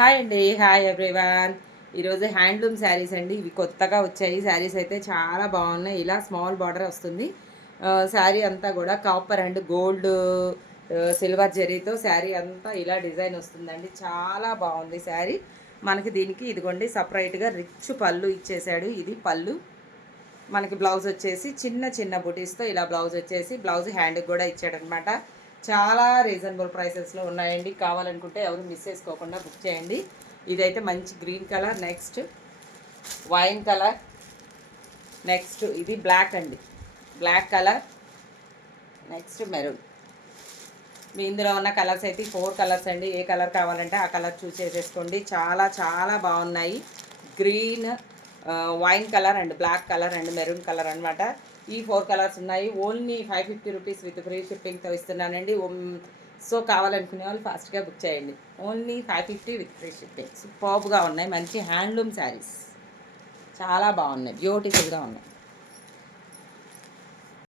Hi అండి. Hi everyone. ఈరోజు handloom saris అండి. ఇవి కొత్తగా వచ్చాయి. శారీస్ అయితే చాలా బాగున్నాయి. ఇలా స్మాల్ బార్డర్ వస్తుంది. శారీ అంతా కూడా కాపర్ అండ్ గోల్డ్ సిల్వర్ జరీతో శారీ అంతా ఇలా డిజైన్ వస్తుందండి. చాలా బాగుంది శారీ. మనకి దీనికి ఇదిగోండి సపరేట్గా రిచ్ పళ్ళు ఇచ్చేసాడు. ఇది పళ్ళు. మనకి బ్లౌజ్ వచ్చేసి చిన్న చిన్న బుటీస్తో ఇలా బ్లౌజ్ వచ్చేసి బ్లౌజ్ హ్యాండ్కి కూడా ఇచ్చాడనమాట. చాలా రీజనబుల్ ప్రైసెస్లో ఉన్నాయండి. కావాలనుకుంటే ఎవరు మిస్ చేసుకోకుండా బుక్ చేయండి. ఇదైతే మంచి green colour, next wine colour, next ఇది బ్లాక్ అండి, బ్లాక్ కలర్, నెక్స్ట్ మెరూన్. మీ ఇందులో ఉన్న కలర్స్ అయితే 4 కలర్స్ అండి. ఏ కలర్ కావాలంటే ఆ కలర్ చూస్ చేసేసుకోండి. చాలా చాలా బాగున్నాయి. Green, wine colour and black colour and maroon colour అనమాట. ఈ 4 కలర్స్ ఉన్నాయి. ఓన్లీ 550 రూపీస్ విత్ ఫ్రీ షిప్పింగ్తో ఇస్తున్నానండి. సో కావాలనుకునే వాళ్ళు ఫాస్ట్గా బుక్ చేయండి. Only 550 with free shipping. సూపర్బ్గా ఉన్నాయి. మంచి హ్యాండ్లూమ్ శారీస్ చాలా బాగున్నాయి, బ్యూటిఫుల్గా ఉన్నాయి.